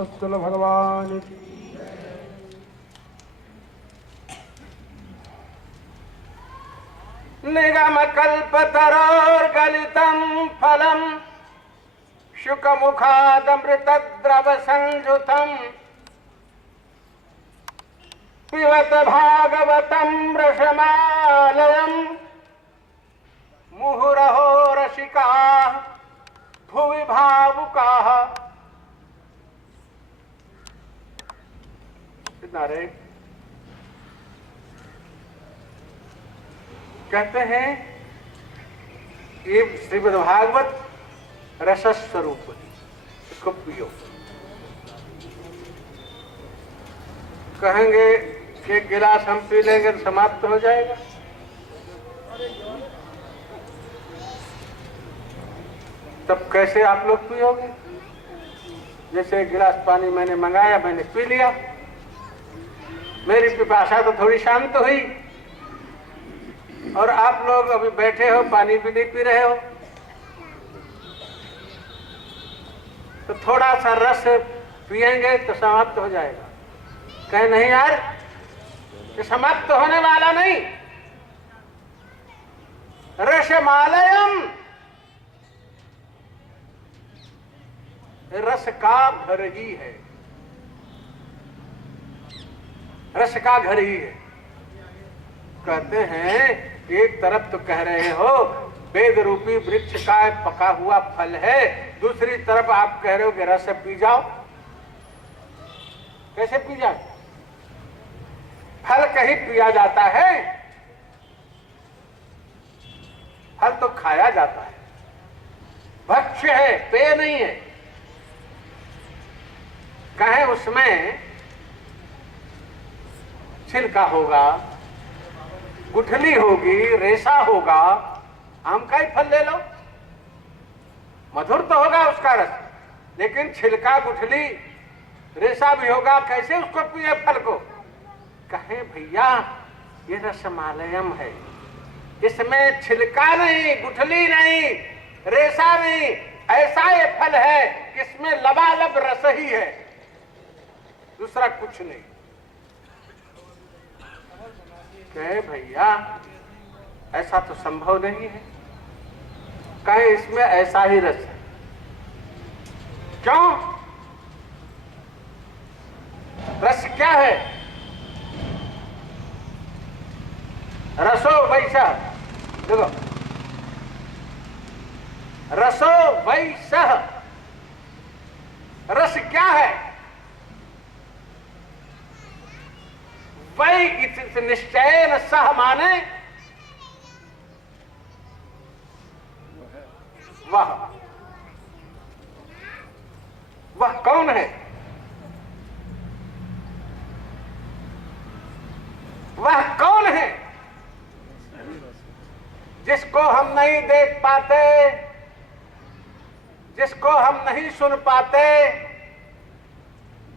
वत्सल भगवान की। निगम कल्पतरोर्गलितं फलम् शुकमुखादमृतद्रव संयुतं पिबत भागवतं रसमालयम् मुहुरहो रसिकाः भुवि भावुकाः। नारे कहते हैं ये श्रीमद् भागवत रसस्वरूप इसको पियो। कहेंगे कि एक गिलास हम पी लेंगे तो समाप्त हो जाएगा। तब कैसे आप लोग पियोगे? जैसे एक गिलास पानी मैंने मंगाया, मैंने पी लिया, मेरी पिपासा तो थोड़ी शांत हुई, और आप लोग अभी बैठे हो, पानी भी नहीं पी रहे हो, तो थोड़ा सा रस पिएंगे तो समाप्त हो जाएगा। कहे नहीं यार, ये समाप्त होने वाला नहीं। रसमालयम, रस का घर ही है, रस का घर ही है। कहते हैं एक तरफ तो कह रहे हो वेद रूपी वृक्ष का पका हुआ फल है, दूसरी तरफ आप कह रहे हो कि रस पी जाओ। कैसे पी जाओ? फल कहीं पिया जाता है? फल तो खाया जाता है, भक्ष्य है, पेय नहीं है। कहें उसमें छिलका होगा, गुठली होगी, रेशा होगा। आम का ही फल ले लो, मधुर तो होगा उसका रस, लेकिन छिलका, गुठली, रेशा भी होगा। कैसे उसको पिए फल को? कहें भैया ये रसमालयम है, इसमें छिलका नहीं, गुठली नहीं, रेशा नहीं, ऐसा ये फल है कि इसमें लबालब रस ही है, दूसरा कुछ नहीं। कहे भैया ऐसा तो संभव नहीं है। कहे इसमें ऐसा ही रस है। क्यों? रस क्या है? रसो वैसा, देखो, रसो वैसा, रस क्या है? वै निश्चयन सह माने वह कौन है? वह कौन है जिसको हम नहीं देख पाते, जिसको हम नहीं सुन पाते,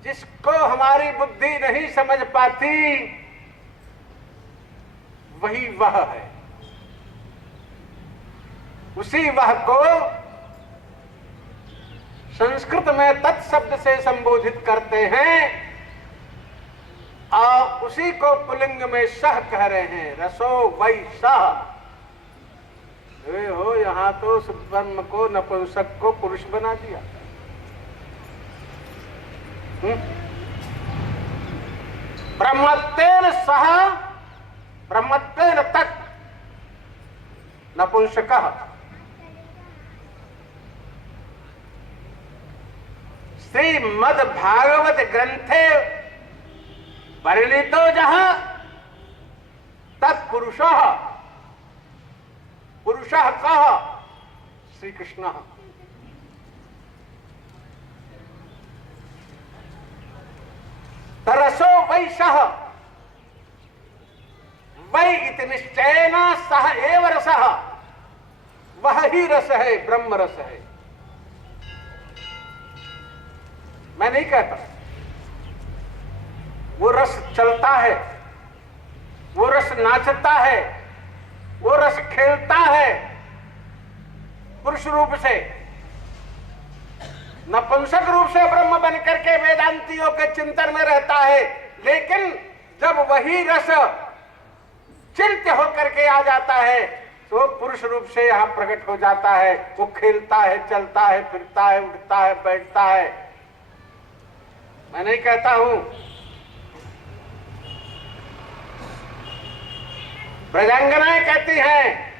जिसको हमारी बुद्धि नहीं समझ पाती, वही वह है। उसी वह को संस्कृत में तत्शब्द से संबोधित करते हैं, और उसी को पुल्लिंग में सह कह रहे हैं। रसो वै सह। हो यहां तो ब्रह्म को, नपुंसक को पुरुष बना दिया। ब्रह्मत्वेन सह ब्रह्मत्वेन तत् नपुंसकः। श्रीमद् भागवत ग्रंथे परिणीतो जहां तत्पुरुषः, पुरुषः कः? श्री कृष्णः। तरसो वै सह, वै इति निश्चयेन सह एव रसः। वह ही रस है, ब्रह्म रस है। मैं नहीं कहता, वो रस चलता है, वो रस नाचता है, वो रस खेलता है पुरुष रूप से, नपुंसक रूप से ब्रह्म बन करके वेदांतियों के चिंतन में रहता है, लेकिन जब वही रस चिंत्य होकर के आ जाता है तो पुरुष रूप से यहां प्रकट हो जाता है। वो खेलता है, चलता है, फिरता है, उठता है, बैठता है। मैं नहीं कहता हूं, ब्रजांगनाएं कहती हैं,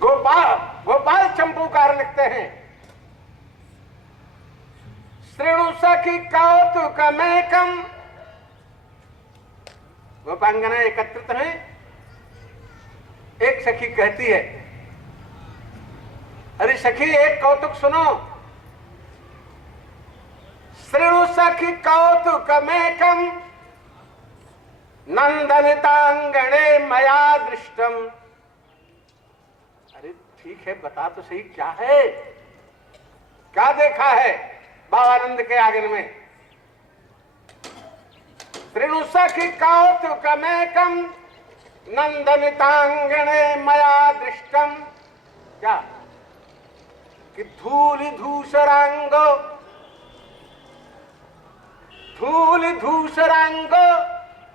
गोपाल चंपूकार लिखते हैं, श्रेणु सखी कौतुकमेकम। गोपांगना एकत्रित हैं। एक सखी कहती है, अरे सखी एक कौतुक सुनो। श्रेणु सखी कौतुकमेकम नंदनितांगणे मया दृष्टम। अरे ठीक है, बता तो सही क्या है, क्या देखा है बाबानंद के आंगन में। श्रेणु सखी कौतुकमेकम नंदनितांगणे मया दृष्टम। क्या कि धूलि धूसरांगो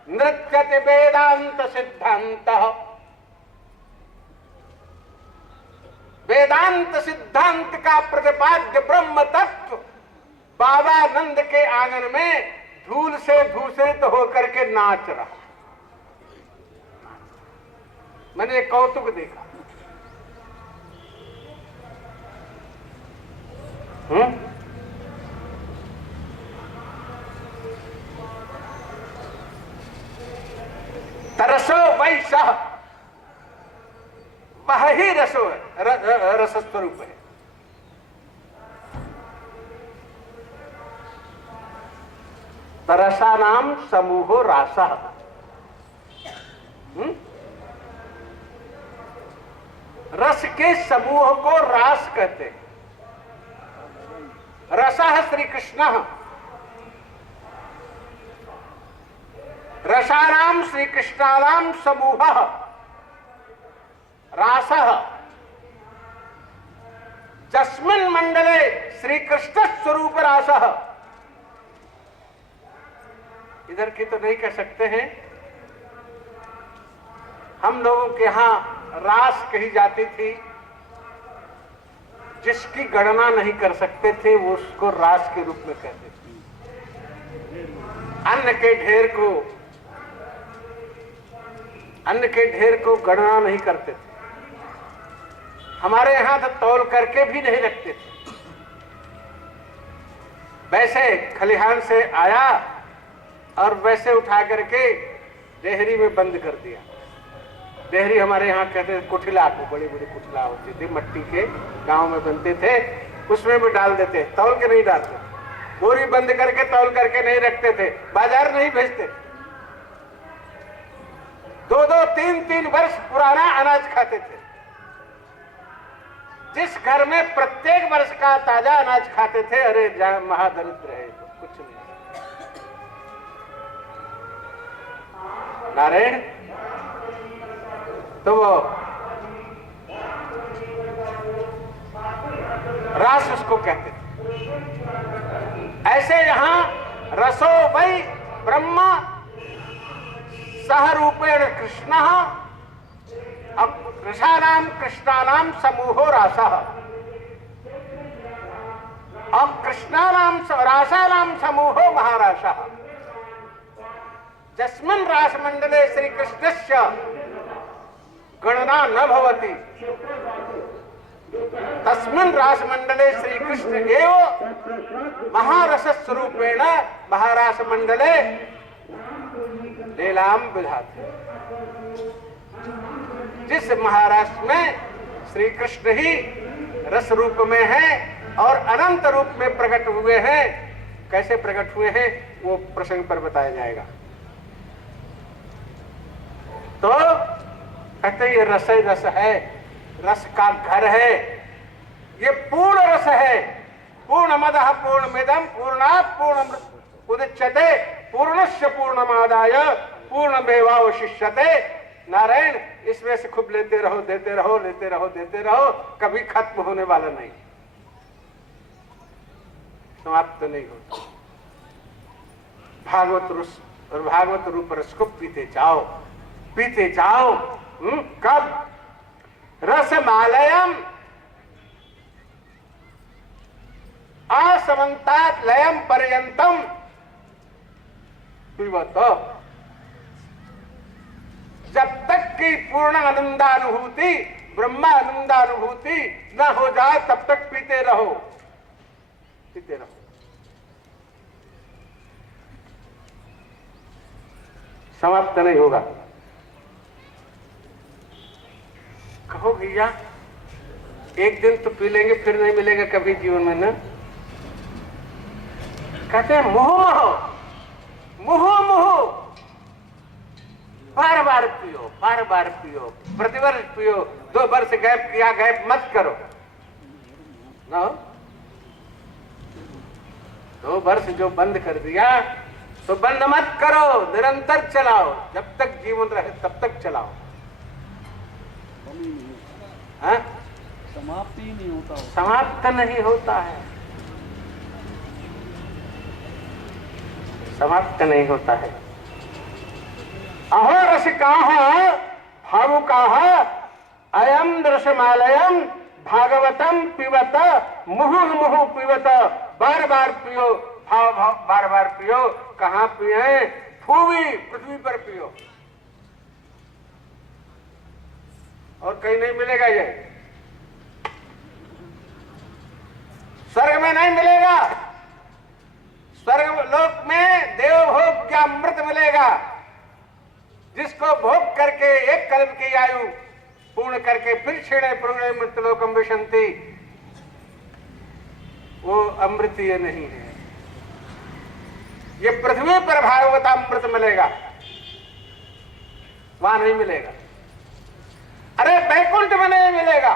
नृत्यते वेदांत सिद्धांत। वेदांत सिद्धांत का प्रतिपाद्य ब्रह्म तत्व बाबानंद के आंगन में धूल से धूसरित होकर के नाच रहा। मैंने एक कौतुक देखा। तरसो वैसा, वह ही रसो है, रस स्वरूप है। तरसा नाम समूहो रासा। रस के समूह को रास कहते हैं। रसः श्री कृष्ण, रसानाम श्री कृष्णानाम समूहः रासः। जस्मिन् मंडले श्री कृष्ण स्वरूप रासः। इधर की तो नहीं कह सकते हैं। हम लोगों के यहां रास कही जाती थी, जिसकी गणना नहीं कर सकते थे वो उसको रास के रूप में कहते थे। अन्न के ढेर को गणना नहीं करते थे। हमारे यहां तो तौल करके भी नहीं रखते थे। वैसे खलिहान से आया और वैसे उठा करके देहरी में बंद कर दिया। देहरी हमारे यहाँ कहते थे कुठला को, बड़ी बड़ी कुठला होती थी, मिट्टी के गांव में बनते थे, उसमें भी डाल देते, तौल के नहीं डालते। बोरी बंद करके तौल करके नहीं रखते थे, बाजार नहीं भेजते। 2-2, 3-3 वर्ष पुराना अनाज खाते थे। जिस घर में प्रत्येक वर्ष का ताजा अनाज खाते थे, अरे महादरिद्र है तो कुछ नहीं। नारायण तो वो रास उसको कहते थे। ऐसे यहां रसो वै ब्रह्म सह रूपेण कृष्ण, अब कृष्णानाम समूहो रासः। अब कृष्णानाम रासानाम समूहो महारासः। जस्मिन् रास मंडले श्री कृष्णस्य गणना न भवति, तस्मिन् रास मंडले श्री कृष्ण एव महारस स्वरूपेण महारास मंडले लीलाम विधाते। जिस महाराष्ट्र में श्री कृष्ण ही रस रूप में है और अनंत रूप में प्रकट हुए हैं, कैसे प्रकट हुए हैं वो प्रसंग पर बताया जाएगा। तो कहते ये रस ही रस है, रस का घर है, ये पूर्ण रस है। पूर्णमदः पूर्णमिदं पूर्णात् पूर्णमुदच्यते पूर्णस्य पूर्णमादाय पूर्णमेवावशिष्यते। नारायण इसमें से खूब लेते रहो, देते रहो, लेते रहो, देते रहो, कभी खत्म होने वाला नहीं, समाप्त तो नहीं होता। भागवत रस और भागवत रूप रस को पीते जाओ, पीते जाओ। कब? रसमालयम असमन्तात लयम पर्यंतम पिबत। जब तक की पूर्ण आनंदानुभूति, ब्रह्मा आनंदानुभूति न हो जाए तब तक पीते रहो, पीते रहो। समाप्त नहीं होगा। कहो भैया एक दिन तो पी लेंगे फिर नहीं मिलेगा कभी जीवन में ना। कहते हैं मोह मोह मोह मोह, बार बार पियो, बार बार पियो, प्रतिवर्ष पियो, 2 वर्ष गैप किया, गैप मत करो ना। 2 वर्ष जो बंद कर दिया तो बंद मत करो, निरंतर चलाओ, जब तक जीवन रहे तब तक चलाओ। हाँ? समाप्ति ही नहीं होता, समाप्त नहीं होता है, समाप्त नहीं होता है। अहो रसिकाः भावुकाः अयम रसमालयम भागवतम पिबत मुहुः मुहुः पिबत। बार बार पियो, भाव भाव बार बार पियो। कहाँ पिए? भूमि, पृथ्वी पर पियो, और कहीं नहीं मिलेगा ये। स्वर्ग में नहीं मिलेगा, स्वर्ग लोक में देवभोग का अमृत मिलेगा, जिसको भोग करके एक कल्प की आयु पूर्ण करके फिर क्षीणे पूर्णे मृत्युलोकम विशन्ति, वो अमृत ये नहीं है। ये पृथ्वी पर भागवत अमृत मिलेगा, वहां नहीं मिलेगा। अरे वैकुंठ में नहीं मिलेगा।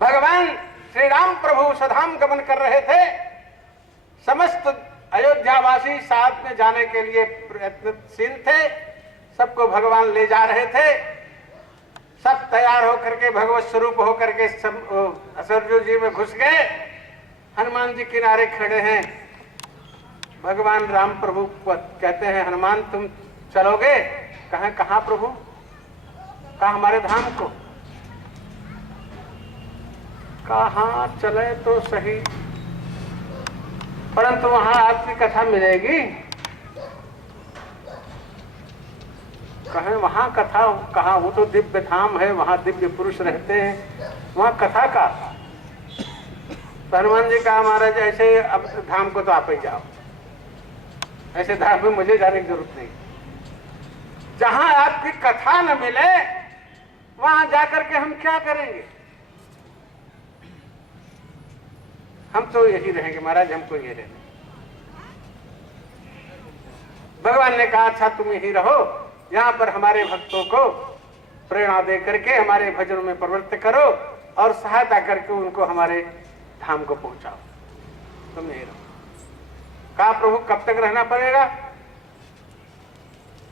भगवान श्री राम प्रभु सधाम गमन कर रहे थे, समस्त अयोध्यावासी साथ में जाने के लिए प्रयत्नशील थे, सबको भगवान ले जा रहे थे। सब तैयार होकर के भगवत स्वरूप होकर के सरजू जी में घुस गए। हनुमान जी किनारे खड़े हैं। भगवान राम प्रभु को कहते हैं, हनुमान तुम चलोगे? कहें कहाँ प्रभु? कहा हमारे धाम को। कहाँ चले तो सही, परंतु वहां आपकी कथा मिलेगी। कहें वहां कथा कहाँ? वो तो दिव्य धाम है, वहां दिव्य पुरुष रहते हैं, वहां कथा का। तो हनुमान जी कहा महाराज ऐसे अब धाम को तो आप ही जाओ, ऐसे धाम में मुझे जाने की जरूरत नहीं। जहां आपकी कथा न मिले वहां जाकर के हम क्या करेंगे? हम तो यही रहेंगे महाराज, हमको ये रहना। भगवान ने कहा अच्छा तुम यही रहो, यहाँ पर हमारे भक्तों को प्रेरणा दे करके हमारे भजनों में प्रवृत्त करो और सहायता करके उनको हमारे धाम को पहुंचाओ, तुम यही रहो। कहा प्रभु कब तक रहना पड़ेगा?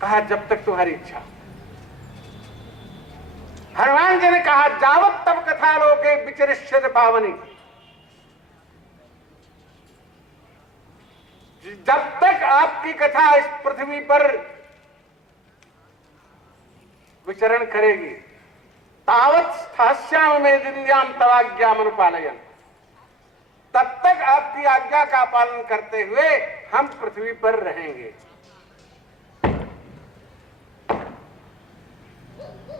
कहा जब तक तुम्हारी इच्छा। हनुमान जी ने कहा जावत तब कथा लोके विचरिष्यत पावनी, जब तक आपकी कथा इस पृथ्वी पर विचरण करेगी, तावत स्थास्याम में दिव्याम तवाज्ञाम अनुपालयन, तब तक आपकी आज्ञा का पालन करते हुए हम पृथ्वी पर रहेंगे।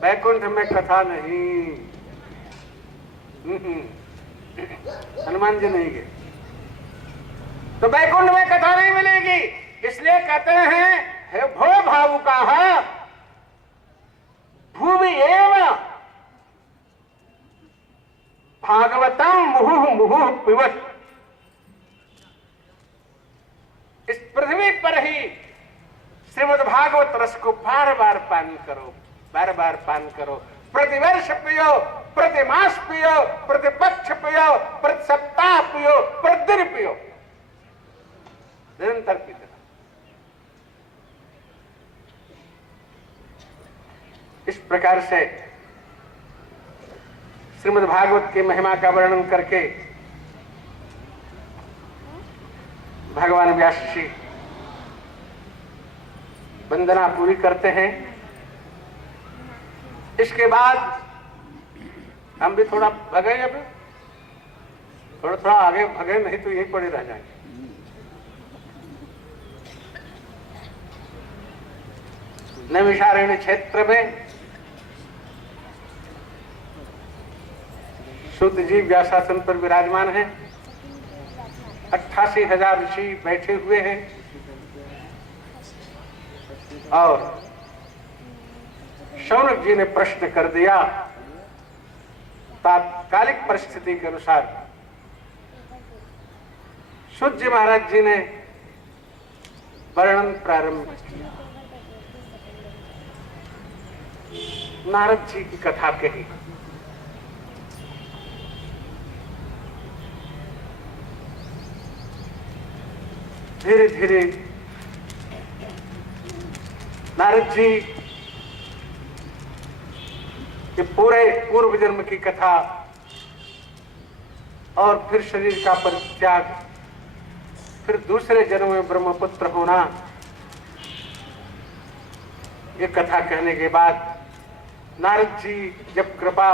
वैकुंठ में कथा नहीं। हनुमान जी नहीं गए तो वैकुंठ में कथा नहीं मिलेगी। इसलिए कहते हैं हे भो भावुकाः भूमि एव भागवतम मुहुः मुहुः पिबत। इस पृथ्वी पर ही श्रीमद् भागवत रस को बार बार पान करो, बार बार पान करो। प्रतिवर्ष पियो, प्रतिमास पियो, प्रतिपक्ष पियो, प्रति सप्ताह पियो, प्रतिदिन पियो, निरंतर पीते रहो। इस प्रकार से श्रीमद् भागवत की महिमा का वर्णन करके भगवान व्यास जी वंदना पूरी करते हैं। इसके बाद हम भी थोड़ा भगे, अभी थोड़ा थोड़ा आगे भगे, नहीं तो यही पड़े रह जाएंगे। नैमिषारण्य क्षेत्र में शुद्ध जी व्यासासन पर विराजमान हैं। 88,000 ऋषि बैठे हुए हैं और शौनक जी ने प्रश्न कर दिया। तात्कालिक परिस्थिति के अनुसार शुद्ध जी महाराज जी ने वर्णन प्रारंभ किया। नारद जी की कथा कही। धीरे धीरे नारद जी के पूरे पूर्व जन्म की कथा और फिर शरीर का परित्याग, फिर दूसरे जन्म में ब्रह्मपुत्र होना, ये कथा कहने के बाद नारद जी जब कृपा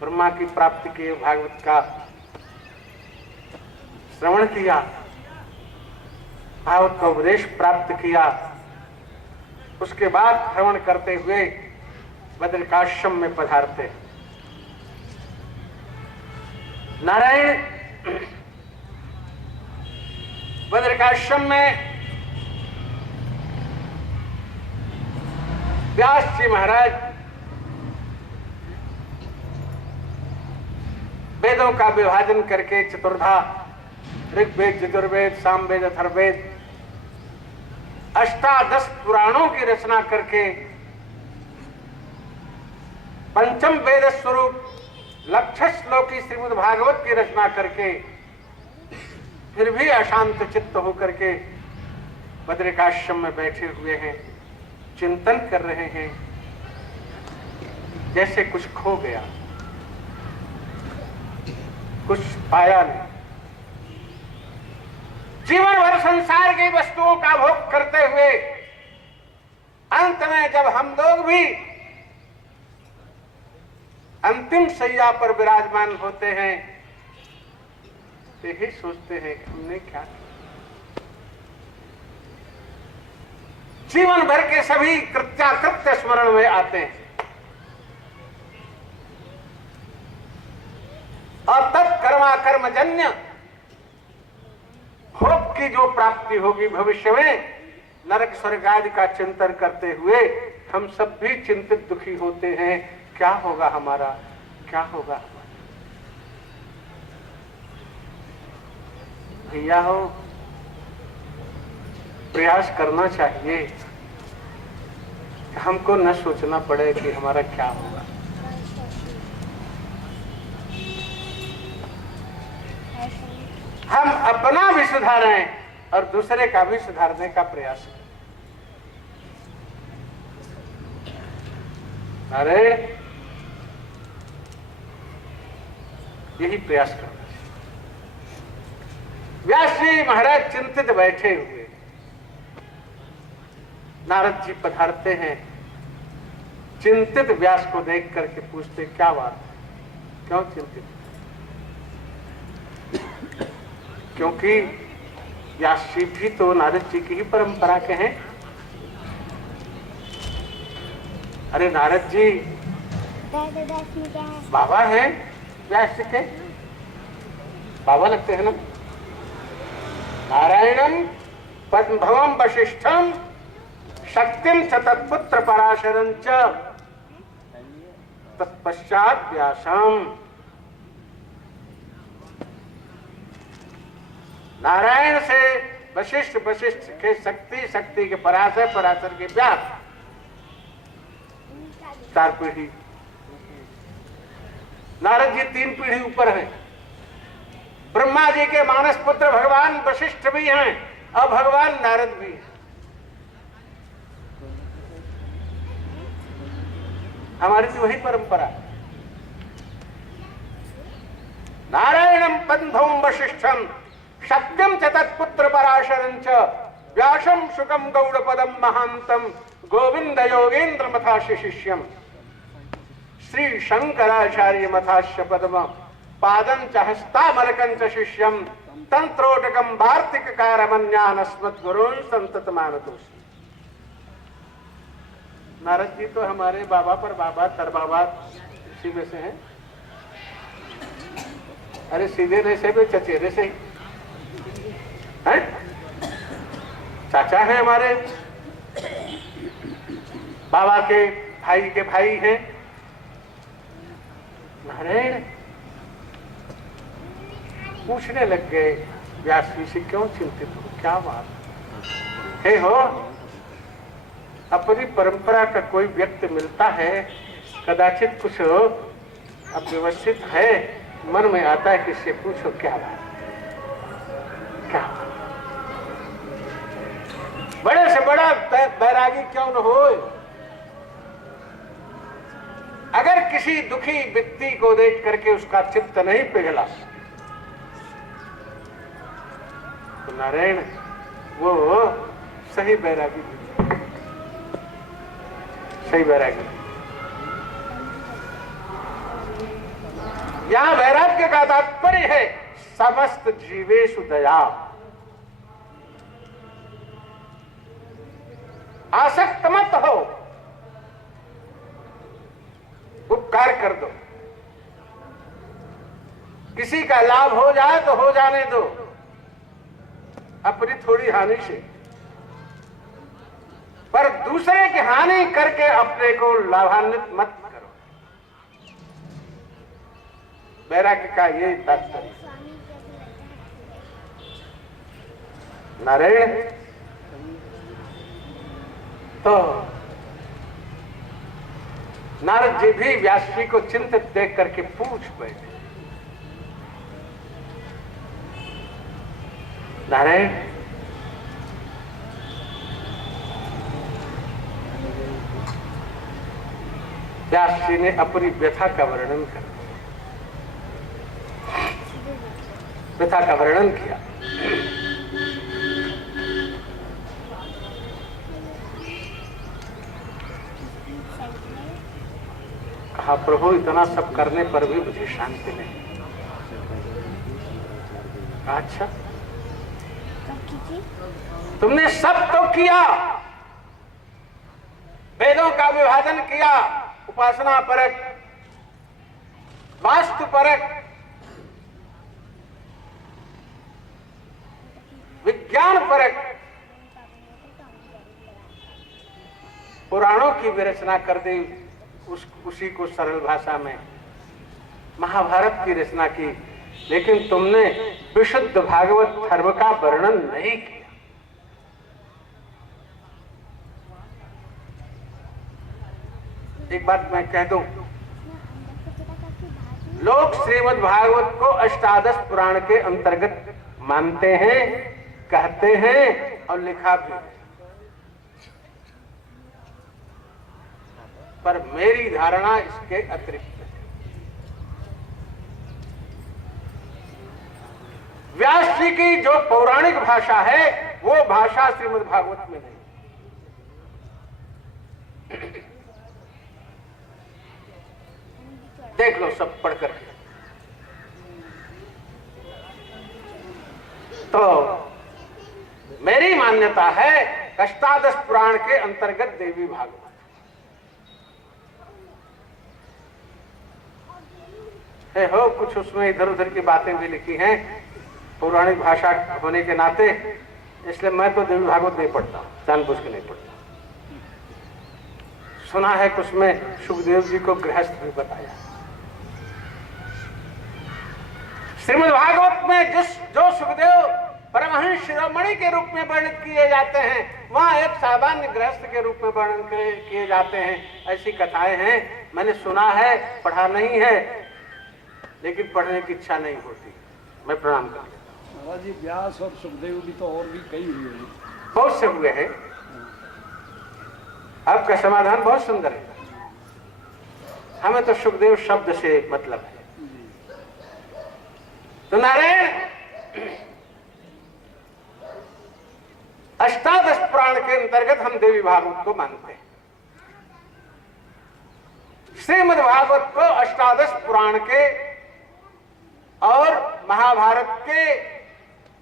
ब्रह्मा की प्राप्ति के भागवत का श्रवण किया, भागवत का उपदेश प्राप्त किया, उसके बाद श्रवण करते हुए बद्रिकाश्रम में पधारते। नारायण बद्रिकाश्रम में व्यास जी महाराज वेदों का विभाजन करके चतुर्धा, ऋग्वेद, यजुर्वेद, सामवेद, अथर्ववेद, अष्टादश पुराणों की रचना करके पंचम वेद स्वरूप लक्ष्य श्लोकी श्रीमद् भागवत की रचना करके फिर भी अशांत चित्त होकर के बद्रिकाश्रम में बैठे हुए हैं, चिंतन कर रहे हैं, जैसे कुछ खो गया, कुछ पाया नहीं। जीवन भर संसार की वस्तुओं का भोग करते हुए अंत में जब हम लोग भी अंतिम शैया पर विराजमान होते हैं, यही सोचते हैं कि हमने क्या किया। जीवन भर के सभी कृत्याकृत्य स्मरण में आते हैं और तत्कर्मा कर्मजन्य भोग की जो प्राप्ति होगी भविष्य में, नरक स्वर्ग आदि का चिंतन करते हुए हम सब भी चिंतित दुखी होते हैं। क्या होगा हमारा, क्या होगा हमारा। भैया हो, प्रयास करना चाहिए, हमको न सोचना पड़े कि हमारा क्या होगा। हम अपना भी सुधारें और दूसरे का भी सुधारने का प्रयास करें। अरे यही प्रयास करना चाहिए। व्यास जी महाराज चिंतित बैठे हुए, नारद जी पधारते हैं, चिंतित व्यास को देख करके पूछते, क्या बात है, क्यों चिंतित? क्योंकि व्यास जी भी तो नारद जी की ही परंपरा के हैं। अरे नारद जी बाबा हैं, व्यास जी के बाबा लगते हैं ना। नारायणम पद्मभवम वशिष्ठम शक्तिम च तत्पुत्र पराशरं च तत्पश्चात व्यासम। नारायण से वशिष्ठ, वशिष्ठ के शक्ति, शक्ति के पराशर, पराशर के व्यास, 4 पीढ़ी। नारद जी 3 पीढ़ी ऊपर हैं। ब्रह्मा जी के मानस पुत्र भगवान वशिष्ठ भी हैं और भगवान नारद भी हैं। हमारी तो वही परंपरा। नारायणम बंधुम वशिष्ठम सत्यम च तत्पुत्र पराशरं च व्यासम शुकम गौड़पदम महांतम गोविंद योगेंद्र मथास्य शिष्यम श्री शंकराचार्य मथास्य पद्म पादं च हस्तामलकं च शिष्यम तंत्रोटकम वार्तिक कारमन्यान अस्मत् गुरुन् संततमानतोऽस्मि। नारद जी तो हमारे बाबा पर बाबा तर बाबा इसी में से हैं। अरे सीधे नहीं से भी चचेरे से ही हैं? चाचा हैं हमारे, बाबा के भाई हैं। नारायण पूछने लग गए व्यास जी से, क्यों चिंतित हो, क्या बात है? हो अपनी परंपरा का कोई व्यक्ति मिलता है, कदाचित कुछ अव्यवस्थित है, मन में आता है कि इससे पूछो क्या बात, क्या बड़े से बड़ा बैरागी क्यों न हो, अगर किसी दुखी व्यक्ति को देख करके उसका चित्त नहीं पिघला तो नारायण वो सही बैरागी, सही बैरागी। यहां वैराग्य का तात्पर्य है समस्त जीवेषु दया, आसक्त मत हो, उपकार कर दो, किसी का लाभ हो जाए तो हो जाने दो, अपनी थोड़ी हानि से, पर दूसरे की हानि करके अपने को लाभान्वित मत करो। वैराग्य का ये तात्पर्य। नारायण तो नारद जी भी व्यास जी को चिंतित देख करके पूछ बैठे, नारायण व्यास जी ने अपनी व्यथा का वर्णन कर, व्यथा का वर्णन किया। कहा प्रभु इतना सब करने पर भी मुझे शांति नहीं। अच्छा तुमने सब तो किया, वेदों का विभाजन किया, उपासना परक, वास्तु परक, विज्ञान परक, पुराणों की भी रचना कर दी, उसी को सरल भाषा में महाभारत की रचना की, लेकिन तुमने विशुद्ध भागवत धर्म का वर्णन नहीं किया। एक बात मैं कह दूं, लोग श्रीमद् भागवत को अष्टादश पुराण के अंतर्गत मानते हैं, कहते हैं और लिखा भी है, पर मेरी धारणा इसके अतिरिक्त है। व्यास जी की जो पौराणिक भाषा है वो भाषा श्रीमद् भागवत में नहीं। देख लो सब पढ़ कर। तो मेरी मान्यता है अष्टादश पुराण के अंतर्गत देवी भागवत है। हो कुछ उसमें इधर उधर की बातें भी लिखी हैं पौराणिक भाषा होने के नाते, इसलिए मैं तो देवी भागवत नहीं पढ़ता, जानबूझ के नहीं पढ़ता। सुना है कि उसमें सुखदेव जी को गृहस्थ भी बताया। श्रीमद् भागवत में जो सुखदेव परमहंस शिरोमणि के रूप में वर्णित किए जाते हैं, वहां एक सामान्य गृहस्थ के रूप में वर्णन किए जाते हैं। ऐसी कथाएं हैं, मैंने सुना है, पढ़ा नहीं है, लेकिन पढ़ने की इच्छा नहीं होती। मैं प्रणाम कर लेता हूं। महाराज जी व्यास और सुखदेव भी तो और भी कई हुए हैं, बहुत से हुए हैं। आपका समाधान बहुत सुंदर है। हमें तो सुखदेव शब्द से मतलब है। तो नारायण अष्टादश पुराण के अंतर्गत हम देवी भागवत को मानते हैं। श्रीमद् भागवत को अष्टादश पुराण के और महाभारत के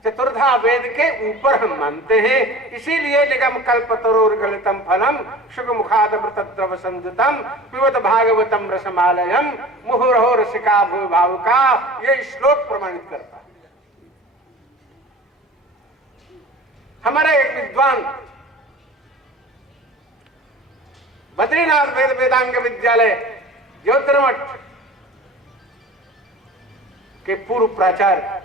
चतुर्धा वेद के ऊपर हम मानते हैं। इसीलिए निगम कल्पतरोर गलितम फलम शुक मुखादमृत द्रव संयुतम पिबत भागवतम रसमालयम मुहुरहो रसिका भू भावुका, ये श्लोक प्रमाणित करता है। हमारा एक विद्वान बद्रीनाथ वेद वेदांग विद्यालय ज्योतिर्मठ के पूर्व प्राचार्य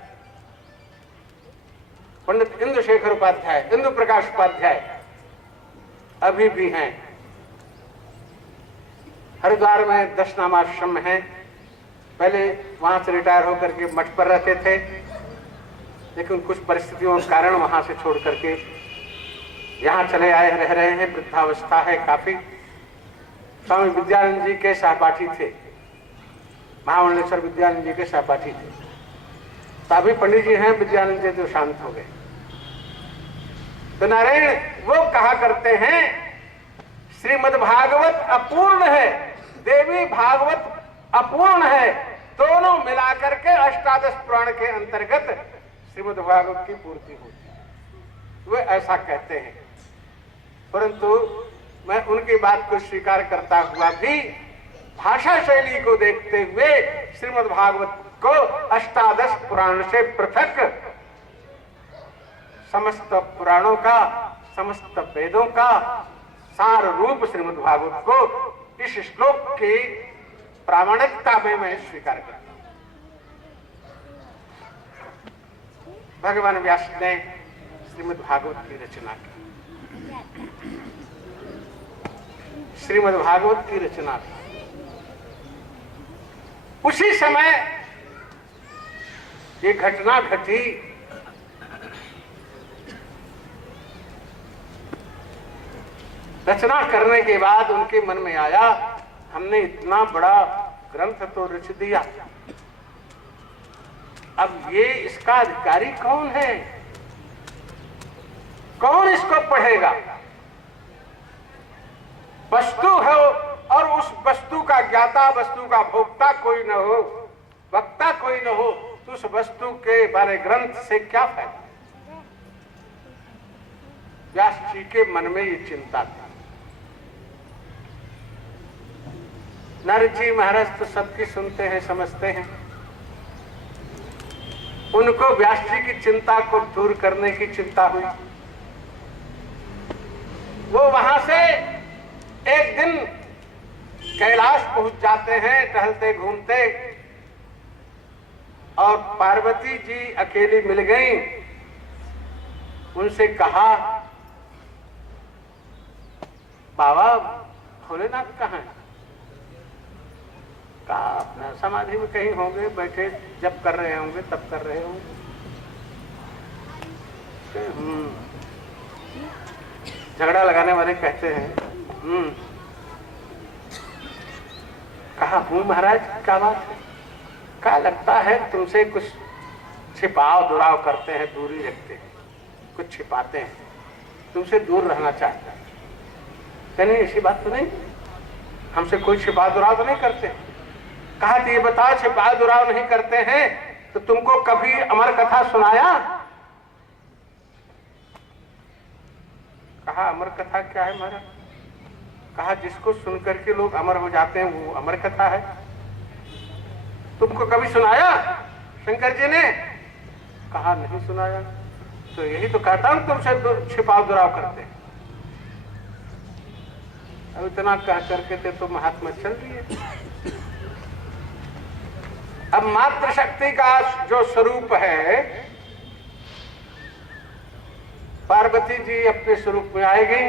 पंडित इंद्रशेखर उपाध्याय, इंदु प्रकाश उपाध्याय अभी भी हैं। हरिद्वार में 10 नामाश्रम हैं। पहले वहां से रिटायर होकर के मठ पर रहते थे, लेकिन कुछ परिस्थितियों के कारण वहां से छोड़ करके यहाँ चले आए, रह रहे हैं। वृद्धावस्था है काफी। स्वामी विद्यानंद जी के सहपाठी थे, महामंडलेश्वर विद्यानंद जी के सहपाठी थे। अभी पंडित जी हैं विद्यानंद जी, जो शांत हो गए। तो नारायण वो कहा करते हैं श्रीमद् भागवत अपूर्ण है, देवी भागवत अपूर्ण है, दोनों मिलाकर के अष्टादश पुराण के अंतर्गत श्रीमद् भागवत की पूर्ति होती है। वे ऐसा कहते हैं, परंतु मैं उनकी बात को स्वीकार करता हुआ भी भाषा शैली को देखते हुए श्रीमद् भागवत को अष्टादश पुराण से पृथक समस्त पुराणों का, समस्त वेदों का सार रूप श्रीमद् भागवत को इस श्लोक की प्रामाणिकता में मैं स्वीकार करता हूं। भगवान व्यास ने श्रीमद् भागवत की रचना की, श्रीमद् भागवत की रचना की। उसी समय ये घटना घटी रचना करने के बाद उनके मन में आया, हमने इतना बड़ा ग्रंथ तो रच दिया, अब ये इसका अधिकारी कौन है, कौन इसको पढ़ेगा? वस्तु हो और उस वस्तु का ज्ञाता, वस्तु का भोक्ता कोई न हो, वक्ता कोई न हो, तो उस वस्तु के बारे ग्रंथ से क्या फायदा? व्यास जी के मन में ये चिंता थी। नारद जी महाराज तो सबकी सुनते हैं, समझते हैं। उनको व्यास जी की चिंता को दूर करने की चिंता हुई। वो वहां से एक दिन कैलाश पहुंच जाते हैं, टहलते घूमते, और पार्वती जी अकेली मिल गई। उनसे कहा, बाबा भोलेनाथ कहाँ हैं? कहा अपना समाधि में कहीं होंगे, बैठे जब कर रहे होंगे, तब कर रहे होंगे। झगड़ा लगाने वाले कहते हैं कहा हूं महाराज, क्या बात है? क्या लगता है तुमसे कुछ छिपाव दुराव करते हैं, दूरी रखते हैं, कुछ छिपाते हैं, तुमसे दूर रहना चाहते हैं। नहीं, ऐसी बात तो नहीं, हमसे कोई छिपा दुराव तो नहीं करते। कहा तो ये बताओ, छिपा दुराव नहीं करते हैं तो तुमको कभी अमर कथा सुनाया? कहा अमर कथा क्या है महाराज? कहा जिसको सुनकर के लोग अमर हो जाते हैं वो अमर कथा है। तुमको कभी सुनाया शंकर जी ने? कहा नहीं सुनाया। तो यही तो कहता हूं तुमसे छिपाव दुराव करते हैं। अब इतना कह करके थे तो महात्मा चल रही है। अब मातृशक्ति का जो स्वरूप है, पार्वती जी अपने स्वरूप में आएगी।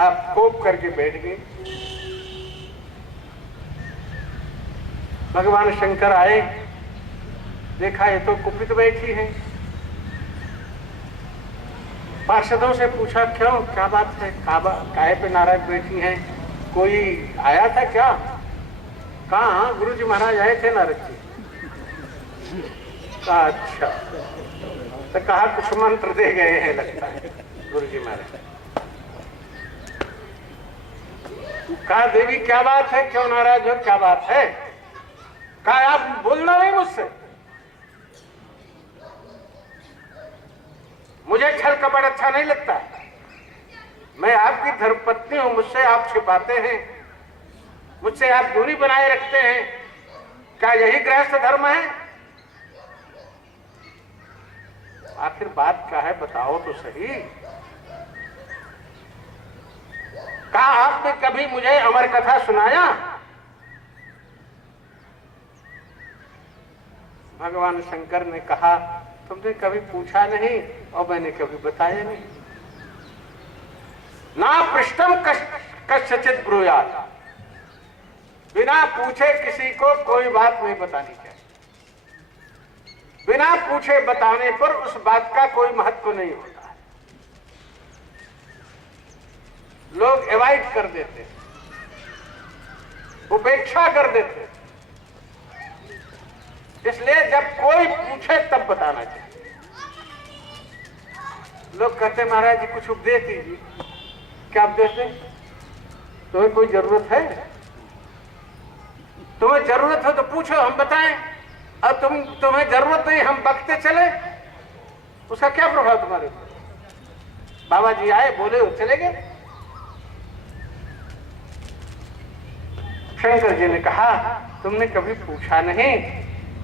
अब कोप करके बैठ गई। भगवान शंकर आए, देखा ये तो कुपित बैठी है। पार्षदों से पूछा क्यों, क्या बात है, काहे पे नाराज बैठी हैं? कोई आया था क्या? कहाँ? गुरु जी महाराज आए थे नारद जी? कहा अच्छा, तो कहा कुछ मंत्र दे गए हैं लगता है गुरु जी महाराज। कहा देवी क्या बात है, क्यों नाराज हो, क्या बात है? कहा आप बोलना नहीं मुझसे, मुझे छल कपट अच्छा नहीं लगता, मैं आपकी धर्मपत्नी हूं, मुझसे आप छिपाते हैं, मुझसे आप दूरी बनाए रखते हैं, क्या यही गृहस्थ धर्म है? आखिर बात क्या है बताओ तो सही। क्या आपने कभी मुझे अमर कथा सुनाया? भगवान शंकर ने कहा तुमने कभी पूछा नहीं और मैंने कभी बताया नहीं। ना पृष्ठम कश्चित ब्रूयात्, बिना पूछे किसी को कोई बात नहीं बतानी चाहिए। बिना पूछे बताने पर उस बात का कोई महत्व नहीं होता है, लोग अवॉइड कर देते, उपेक्षा कर देते। इसलिए जब कोई पूछे तब बताना चाहिए। लोग कहते महाराज जी कुछ उपदेश दीजिए। क्या उपदेश दें? तुम्हें कोई जरूरत है? तुम्हें जरूरत हो तो पूछो, हम बताएं। और तुम्हें जरूरत नहीं, हम बकते चले, उसका क्या प्रभाव तुम्हारे ऊपर? बाबा जी आए, बोले और चले गए। शंकर जी ने कहा तुमने कभी पूछा नहीं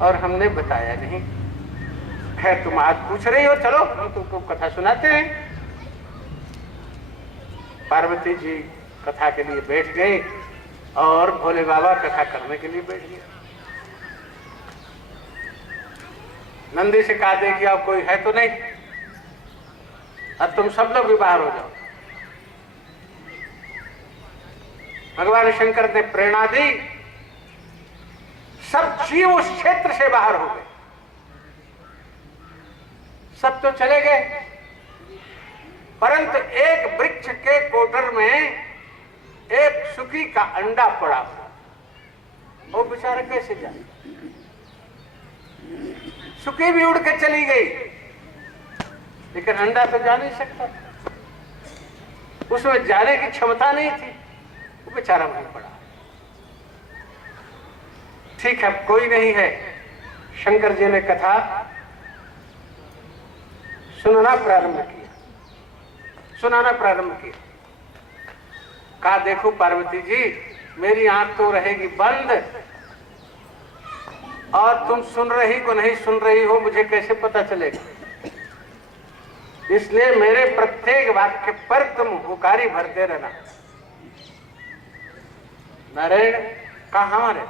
और हमने बताया नहीं। खैर तुम आज पूछ रही हो, चलो हम तुमको कथा सुनाते हैं। पार्वती जी कथा के लिए बैठ गए और भोले बाबा कथा करने के लिए बैठ गए। नंदी से कहा दे कि अब कोई है तो नहीं, अब तुम सब लोग भी बाहर हो जाओ। भगवान शंकर ने प्रेरणा दी, सब जीव उस क्षेत्र से बाहर हो गए। सब तो चले गए, परंतु एक वृक्ष के कोटर में एक सुकी का अंडा पड़ा हुआ, वो बेचारा कैसे जाए? सुकी भी उड़ के चली गई, लेकिन अंडा तो जा नहीं सकता, उसमें जाने की क्षमता नहीं थी, वो बेचारा वहीं पड़ा। ठीक है, कोई नहीं है। शंकर जी ने कथा सुनाना प्रारंभ किया। कहा देखो पार्वती जी, मेरी आंख तो रहेगी बंद और तुम सुन रही को नहीं सुन रही हो, मुझे कैसे पता चलेगा? इसलिए मेरे प्रत्येक वाक्य पर तुम हुकारी भरते रहना। नारायण कहाँ रे?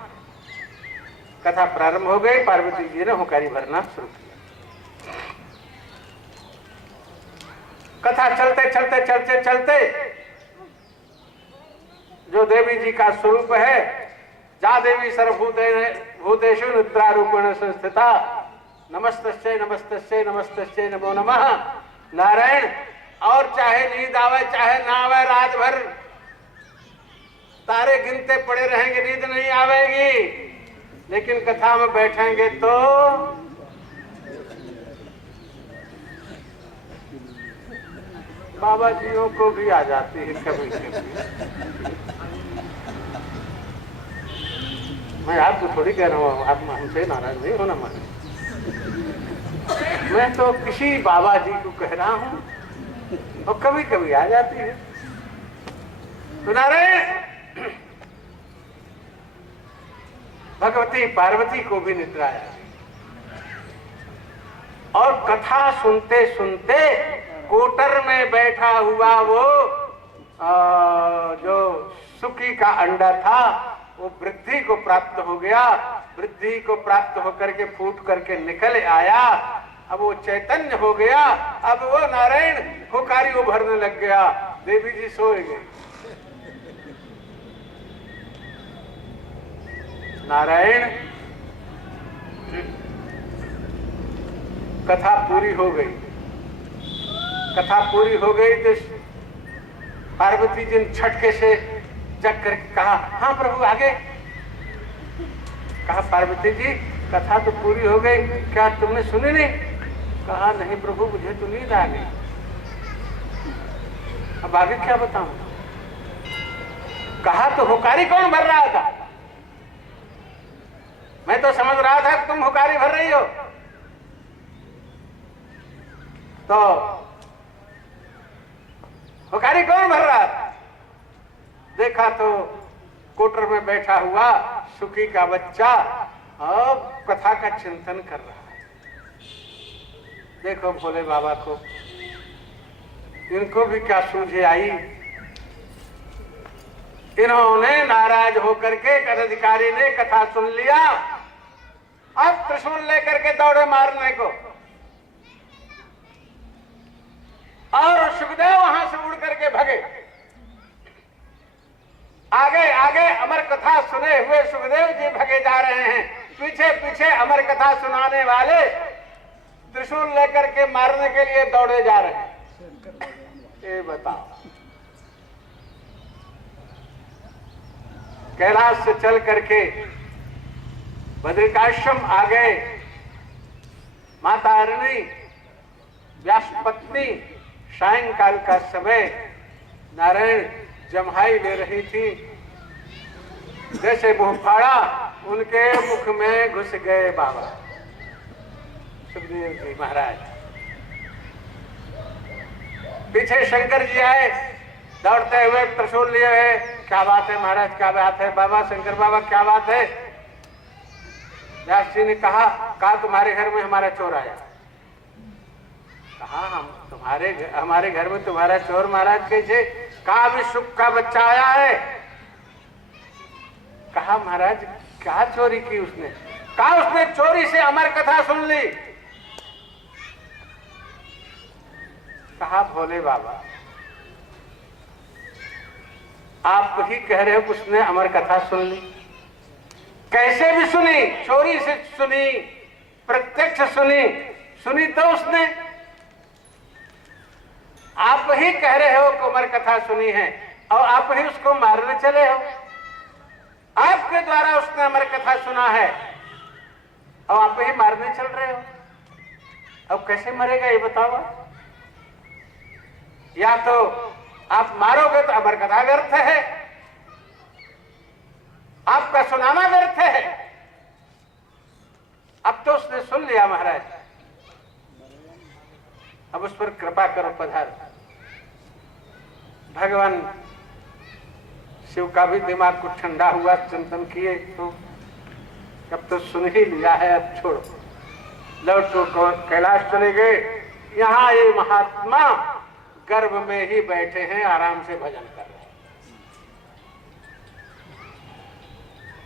कथा प्रारंभ हो गई। पार्वती जी ने हुकारी भरना शुरू किया। कथा चलते चलते चलते चलते जो देवी जी का स्वरूप है, जा देवी सर्वभूतेषु निद्रारूपेण संस्थिता, नमस्तस्यै नमस्तस्यै नमस्तस्यै नमो नमः। नारायण, और चाहे नींद आवे चाहे ना आवे, रात भर तारे गिनते पड़े रहेंगे, नींद नहीं आवेगी, लेकिन कथा में बैठेंगे तो बाबा जियों को भी आ जाती है कभी कभी। मैं आपको थोड़ी कह रहा हूँ, आप हमसे नाराज नहीं होना माने। मैं तो किसी बाबा जी को कह रहा हूँ और कभी कभी आ जाती है। सुना रहे? भगवती पार्वती को भी निद्रा आया और कथा सुनते सुनते कोटर में बैठा हुआ वो जो सुकी का अंडा था वो वृद्धि को प्राप्त हो गया। वृद्धि को प्राप्त होकर के फूट करके निकल आया। अब वो चैतन्य हो गया। अब वो नारायण हुकारी उभरने लग गया। देवी जी सो गई। नारायण कथा पूरी हो गई। कथा पूरी हो गई तो पार्वती जी ने झटके से जग करके कहा, हाँ प्रभु आगे। कहा, पार्वती जी कथा तो पूरी हो गई, क्या तुमने सुनी नहीं? कहा, नहीं प्रभु मुझे तो नींद आ गई, अब आगे क्या बताऊं? कहा, तो हुकारी कौन भर रहा था? मैं तो समझ रहा था कि तुम हुकारी भर रही हो। तो हुकारी कौन भर रहा था? देखा तो कोटर में बैठा हुआ सुखी का बच्चा अब कथा का चिंतन कर रहा है। देखो भोले बाबा को, इनको भी क्या सूझे आई। इन्होंने नाराज होकर के एक अधिकारी ने कथा सुन लिया, अब त्रिशूल लेकर के दौड़े मारने को, और सुखदेव वहां से उड़ करके भगे। आगे आगे अमर कथा सुने हुए सुखदेव जी भगे जा रहे हैं, पीछे पीछे अमर कथा सुनाने वाले त्रिशूल लेकर के मारने के लिए दौड़े जा रहे हैं। ये बताओ, कैलाश से चल करके बद्रिकाश्रम आ गए। माता अरणी व्यास पत्नी सायंकाल का समय नारायण जम्हाई ले रही थी, जैसे मुंह फाड़ा उनके मुख में घुस गए बाबा सुखदेव जी महाराज। पीछे शंकर जी आए दौड़ते हुए, त्रिशूल लिए है। क्या बात है महाराज, क्या बात है? बाबा शंकर बाबा क्या बात है? व्यास जी ने कहा तुम्हारे घर में हमारा चोर आया। कहा, हमारे घर में तुम्हारा चोर महाराज कैसे? कहा, अभी सुख का बच्चा आया है। कहा, महाराज क्या चोरी की उसने? कहा, उसने चोरी से अमर कथा सुन ली। कहा, भोले बाबा आप ही कह रहे हो उसने अमर कथा सुन ली? कैसे भी सुनी, चोरी से सुनी, प्रत्यक्ष सुनी, सुनी तो उसने। आप ही कह रहे हो कि अमर कथा सुनी है और आप ही उसको मारने चले हो। आपके द्वारा उसने अमर कथा सुना है और आप ही मारने चल रहे हो। अब कैसे मरेगा ये बताओ? या तो आप मारोगे तो अमर कथा व्यर्थ है, आपका सुनाना व्यर्थ है। अब तो उसने सुन लिया महाराज, अब उस पर कृपा करो, पधार। भगवान शिव का भी दिमाग को ठंडा हुआ, चिंतन किए तो अब तो सुन ही लिया है, अब छोड़ो, लौटो कैलाश चले गए। यहाँ ये महात्मा गर्भ में ही बैठे हैं, आराम से भजन कर रहे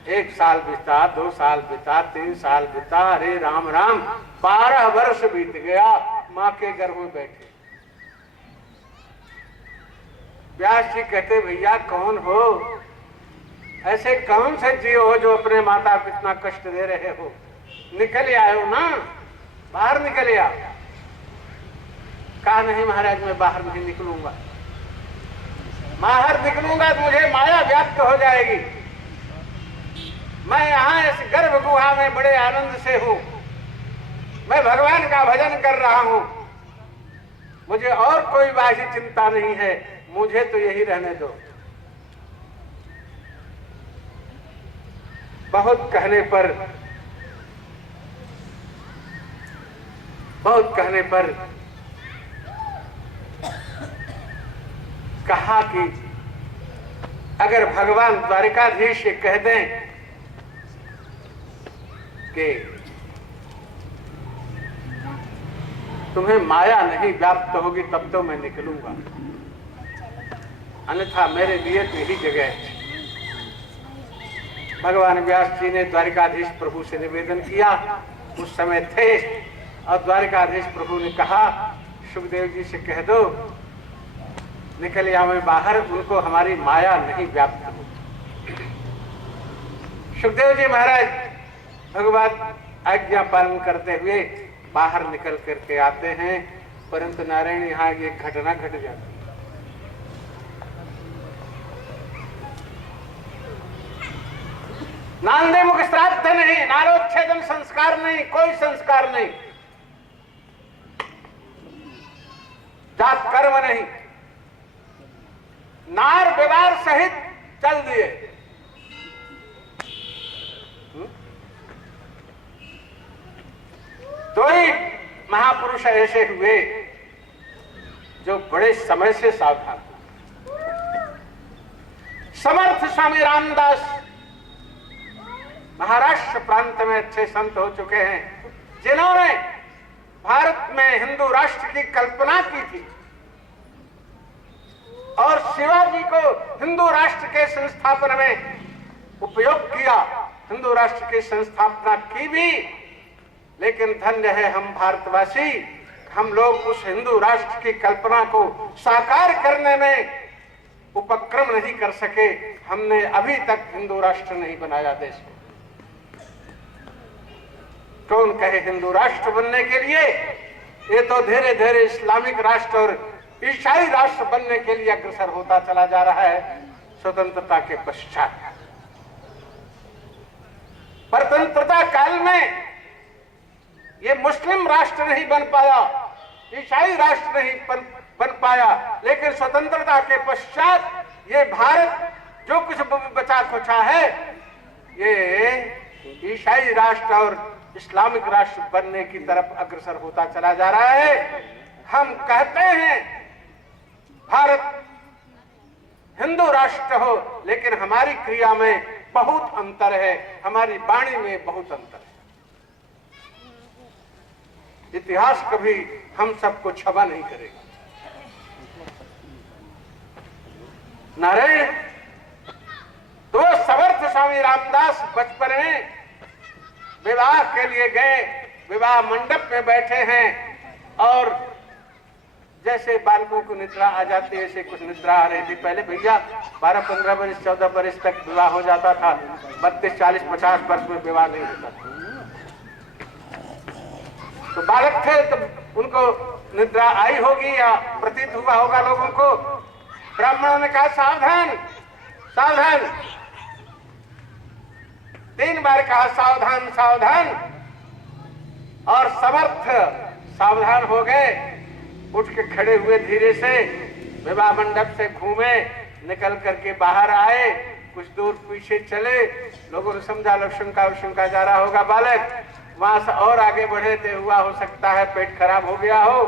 हैं। 1 साल बीता, 2 साल बीता, 3 साल बीता, अरे राम राम 12 वर्ष बीत गया, माँ के गर्भ में बैठे। व्यास जी कहते, भैया कौन हो? ऐसे कौन से जीव हो जो अपने माता को इतना कष्ट दे रहे हो? निकल आए हो ना, बाहर निकल आओ। कहा, नहीं महाराज मैं बाहर नहीं निकलूंगा, बाहर निकलूंगा तो मुझे माया व्याप्त हो जाएगी। मैं यहाँ इस गर्भ गुहा में बड़े आनंद से हूँ, मैं भगवान का भजन कर रहा हूँ, मुझे और कोई बाकी चिंता नहीं है, मुझे तो यही रहने दो। बहुत कहने पर कहा कि अगर भगवान द्वारिकाधीश ये कह दें कि तुम्हें माया नहीं व्याप्त होगी तब तो मैं निकलूंगा, अन्यथा मेरे लिए तो यही जगह है। भगवान व्यास जी ने द्वारिकाधीश प्रभु से निवेदन किया, उस समय थे, और द्वारिकाधीश प्रभु ने कहा सुखदेव जी से कह दो निकल आवे बाहर, उनको हमारी माया नहीं व्याप्त हो। सुखदेव जी महाराज भगवान आज्ञा पालन करते हुए बाहर निकल करके आते हैं, परंतु नारायण यहाँ एक घटना घट जाती है। नांदे मुख श्राद्ध नहीं, नारोच्छेदन संस्कार नहीं, कोई संस्कार नहीं, जात कर्म नहीं, नार विवाह सहित चल दिए। तो ही महापुरुष ऐसे हुए जो बड़े समय से सावधान। समर्थ स्वामी रामदास महाराष्ट्र प्रांत में अच्छे संत हो चुके हैं, जिन्होंने भारत में हिंदू राष्ट्र की कल्पना की थी और शिवाजी को हिंदू राष्ट्र के संस्थापन में उपयोग किया, हिंदू राष्ट्र की संस्थापना की भी। लेकिन धन्य है हम भारतवासी, हम लोग उस हिंदू राष्ट्र की कल्पना को साकार करने में उपक्रम नहीं कर सके। हमने अभी तक हिंदू राष्ट्र नहीं बनाया देश में। कौन कहे हिंदू राष्ट्र बनने के लिए? ये तो धीरे धीरे इस्लामिक राष्ट्र और ईसाई राष्ट्र बनने के लिए अग्रसर होता चला जा रहा है स्वतंत्रता के पश्चात। स्वतंत्रता काल में ये मुस्लिम राष्ट्र नहीं बन पाया, ईसाई राष्ट्र नहीं बन पाया, लेकिन स्वतंत्रता के पश्चात ये भारत जो कुछ बचा खुचा है, ये ईसाई राष्ट्र और इस्लामिक राष्ट्र बनने की तरफ अग्रसर होता चला जा रहा है। हम कहते हैं भारत हिंदू राष्ट्र हो, लेकिन हमारी क्रिया में बहुत अंतर है, हमारी वाणी में बहुत अंतर है। इतिहास कभी हम सबको क्षमा नहीं करेगा। नारायण तो समर्थ स्वामी रामदास बचपन में विवाह के लिए गए, विवाह मंडप में बैठे हैं और जैसे बालकों को निद्रा आ जाती है, ऐसे कुछ निद्रा आ रही थी। पहले भैया 12-15 वर्ष 14 वर्ष तक विवाह हो जाता था, 32, 40, 50 वर्ष में विवाह नहीं होता था। तो बालक थे तो उनको निद्रा आई होगी या प्रतीत हुआ होगा लोगों को। ब्राह्मणों ने कहा सावधान सावधान, 3 बार कहा सावधान सावधान, और समर्थ सावधान हो गए। उठ के खड़े हुए, धीरे से विवाह मंडप से घूमे, निकल करके बाहर आए, कुछ दूर पीछे चले। लोगों ने समझा लक्षण का जा रहा होगा बालक, वहां से और आगे बढ़े थे, हुआ हो सकता है पेट खराब हो गया हो,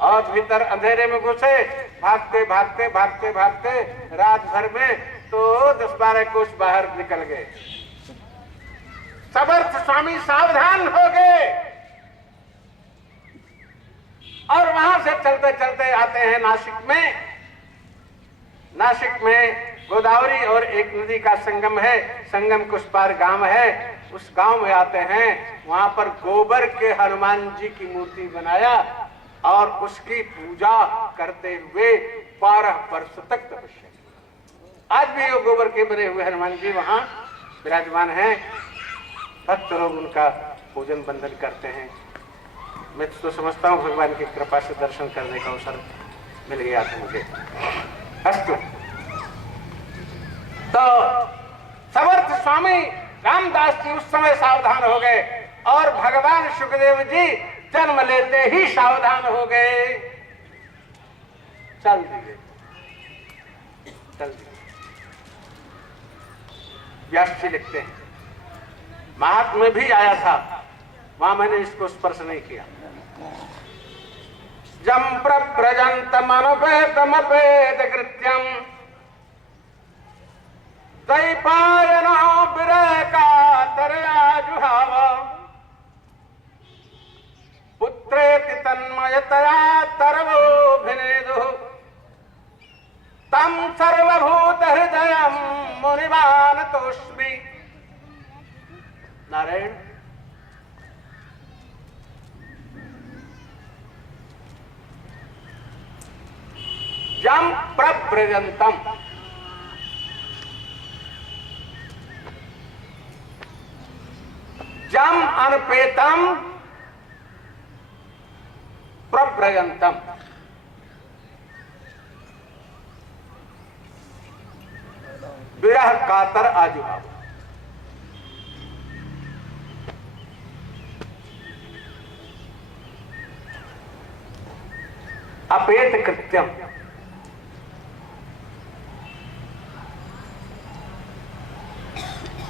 और भीतर अंधेरे में घुसे, भागते भागते भागते भागते रात भर में तो 10-12 कोस बाहर निकल गए। समर्थ स्वामी सावधान हो गए और वहां से चलते चलते आते हैं नासिक में। नासिक में गोदावरी और एक नदी का संगम है, संगम कुछ पार गांव है, उस गांव में आते हैं। वहां पर गोबर के हनुमान जी की मूर्ति बनाया और उसकी पूजा करते हुए 12 वर्ष तक तपस्या। आज भी वो गोबर के बने हुए हनुमान जी वहां विराजमान हैं। भक्त लोग उनका पूजन बंदन करते हैं। मैं तो समझता हूँ भगवान की कृपा से दर्शन करने का अवसर मिल गया था मुझे। अस्तु, तो समर्थ स्वामी रामदास जी उस समय सावधान हो गए और भगवान सुखदेव जी जन्म लेते ही सावधान हो गए। चल दिए। व्यास जी लिखते हैं, महात्मा में भी आया था, वहां मैंने इसको स्पर्श नहीं किया। जम प्रव्रजंतम अनुपेतमपेत कृत्यम दैपायनो विरह का तरया जुहाव पुत्रेति तन्मयतया तरवोभिनेदु तम सर्वभूत हृदयम मुनिमानतोस्मि। नारायण जम प्रव्रजंतम, जम अनपेतम प्रव्रजंतम, विरह कातर आजुहाव। अपेत कृत्यम,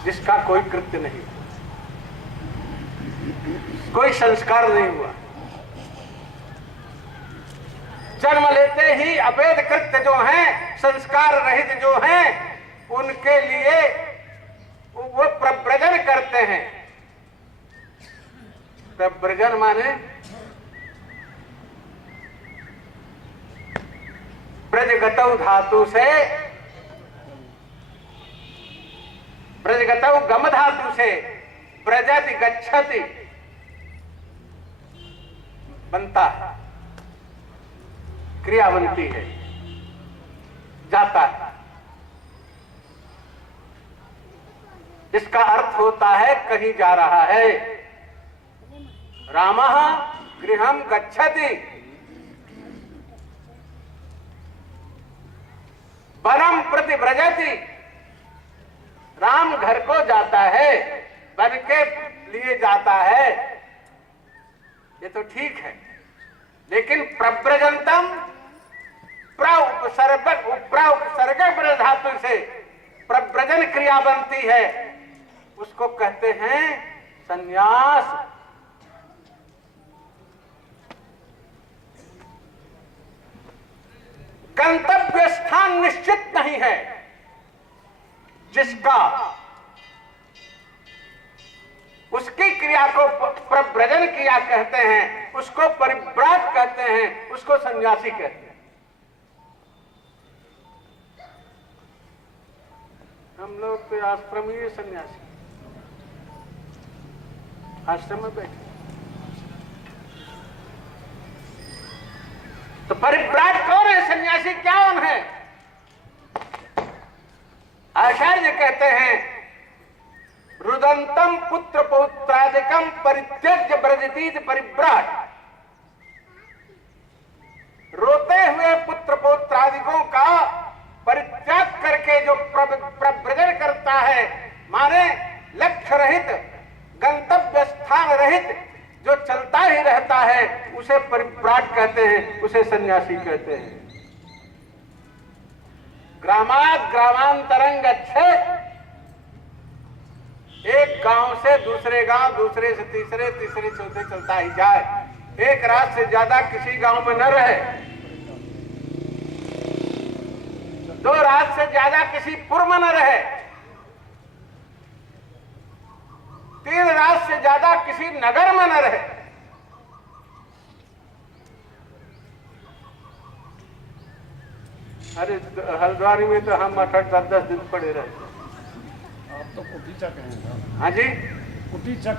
जिसका कोई कृत्य नहीं, कोई संस्कार नहीं हुआ, जन्म लेते ही अपेत कृत्य जो हैं, संस्कार रहित जो हैं, उनके लिए वो प्रव्रजन करते हैं। प्रव्रजन माने ब्रजगतौ धातु से, ब्रजगतौ गम धातु से ब्रजति गच्छति बनता है, क्रिया बनती है, जाता है। इसका अर्थ होता है कहीं जा रहा है। रामः गृहं गच्छति, वनम प्रति व्रजति, राम घर को जाता है, वन के लिए जाता है, ये तो ठीक है। लेकिन प्रव्रजंतम उपसर्ग धातु से प्रव्रजन क्रिया बनती है, उसको कहते हैं संन्यास। गंतव्य स्थान निश्चित नहीं है, जिसका उसकी क्रिया को प्रव्रजन क्रिया कहते हैं, उसको परिव्राट कहते हैं, उसको सन्यासी कहते हैं। हम लोग तो आश्रम ही सन्यासी, आश्रम में बैठे। तो परिव्राट कौन है, सन्यासी कौन है? आचार्य कहते हैं रुदंतम पुत्र पौत्रादिकम परित्यज्य ब्रजतीत परिव्राट। रोते हुए पुत्र पौत्रादिकों का परित्याग करके जो प्रव्रजन करता है, माने लक्ष्य रहित, गंतव्य स्थान रहित जो चलता ही रहता है, उसे परिव्राट कहते हैं, उसे सन्यासी कहते हैं। ग्रामात् ग्रामांतरं गच्छेत्, एक गांव से दूसरे गांव, दूसरे से तीसरे, तीसरे चौथे चलता ही जाए, एक रात से ज्यादा किसी गांव में न रहे, दो रात से ज्यादा किसी पुर में न रहे, तीन रात से ज्यादा किसी नगर में न रहे। अरे हल्द्वानी में तो हम 8-10 दिन पड़े रहे। आप तो कुटीचक हैं। हाँ जी, कुटीचक।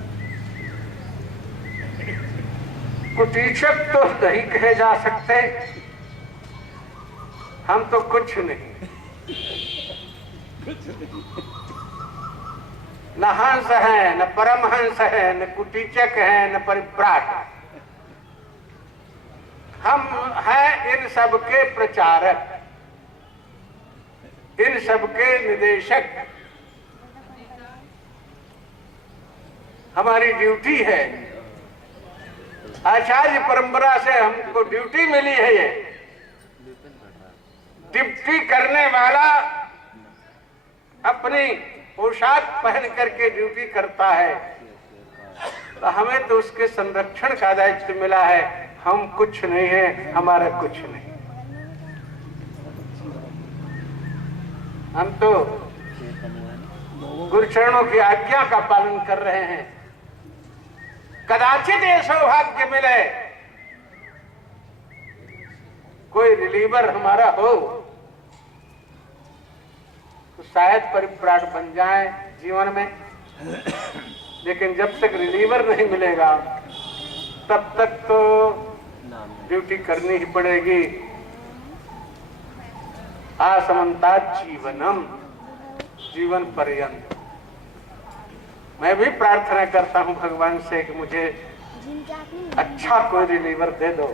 कुटीचक तो नहीं कहे जा सकते, हम तो कुछ नहीं, न हंस है, न परमहंस है, न कुटीचक है, न परिव्राट। हम हैं इन सबके प्रचारक, इन सबके निदेशक। हमारी ड्यूटी है, आचार्य परंपरा से हमको ड्यूटी मिली है। ये ड्यूटी करने वाला अपनी पोशाक पहन करके ड्यूटी करता है, तो हमें तो उसके संरक्षण का दायित्व मिला है। हम कुछ नहीं है, हमारा कुछ नहीं, हम तो गुरुचरणों की आज्ञा का पालन कर रहे हैं। कदाचित ये सौभाग्य मिले कोई रिलीवर हमारा हो, तो शायद परिव्राट बन जाए जीवन में। लेकिन जब तक रिलीवर नहीं मिलेगा, तब तक तो ड्यूटी करनी ही पड़ेगी। आसमंता जीवनम, जीवन पर्यंत। मैं भी प्रार्थना करता हूं भगवान से कि मुझे अच्छा कोई रिलीवर दे दो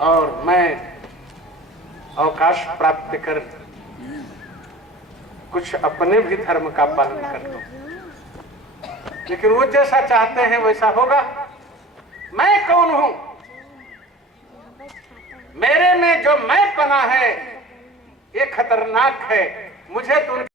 और मैं अवकाश प्राप्त कर कुछ अपने भी धर्म का पालन कर लूं। लेकिन वो जैसा चाहते हैं वैसा होगा। मैं कौन हूं ये खतरनाक है। मुझे तो उनके